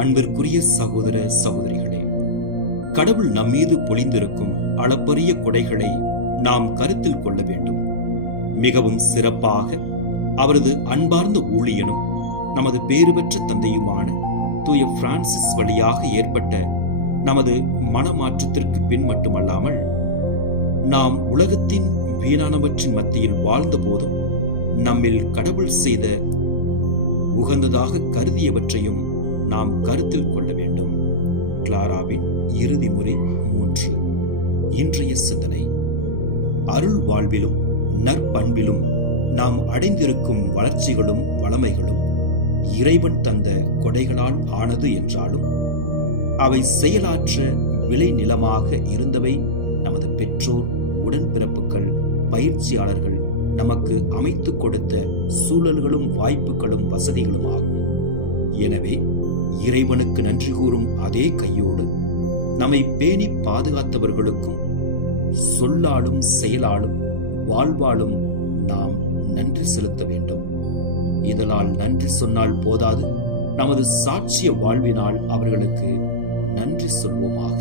அன்பிற்குரிய சகோதர சகோதரிகளே, கடவுள் நம்மீது பொழிந்திருக்கும் அளப்பரிய கொடைகளை நாம் கருத்தில் கொள்ள வேண்டும். மிகவும் சிறப்பாக அவரது அன்பார்ந்த ஊழியனும் நமது பேறு பெற்ற தந்தையுமான தூய பிரான்சிஸ் வழியாக ஏற்பட்ட நமது மனமாற்றத்திற்கு பின் மட்டுமல்லாமல், நாம் உலகத்தின் வீணானவற்றின் மத்தியில் வாழ்ந்த போதும் நம்மில் கடவுள் செய்த உகந்ததாக கருதியவற்றையும் நாம் கருத்தில் கொள்ள வேண்டும். கிளாராவின் இறுதி முறை 3. இன்றைய சிந்தனை: அருள் வாழ்விலும் நற்பண்பிலும் நாம் அடைந்திருக்கும் வளர்ச்சிகளும் வளமைகளும் இறைவன் தந்த கொடைகளால் ஆனது என்றாலும், அவை செயலாற்ற விளை நிலமாக இருந்தவை நமது பெற்றோர், உடன்பிறப்புகள், பயிற்சியாளர்கள் நமக்கு அமைத்துக் கொடுத்த சூழல்களும் வாய்ப்புகளும் வசதிகளும் ஆகும். எனவே இறைவனுக்கு நன்றி கூறும் அதே கையோடு நம்மை பேணி பாதுகாத்தவர்களுக்கும் சொல்லாலும் செயலாலும் வாழ்வாலும் நாம் நன்றி செலுத்த வேண்டும். இதனால் நன்றி சொன்னால் போதாது, நமது சாட்சிய வாழ்வினால் அவர்களுக்கு நன்றி சொல்வோமாக.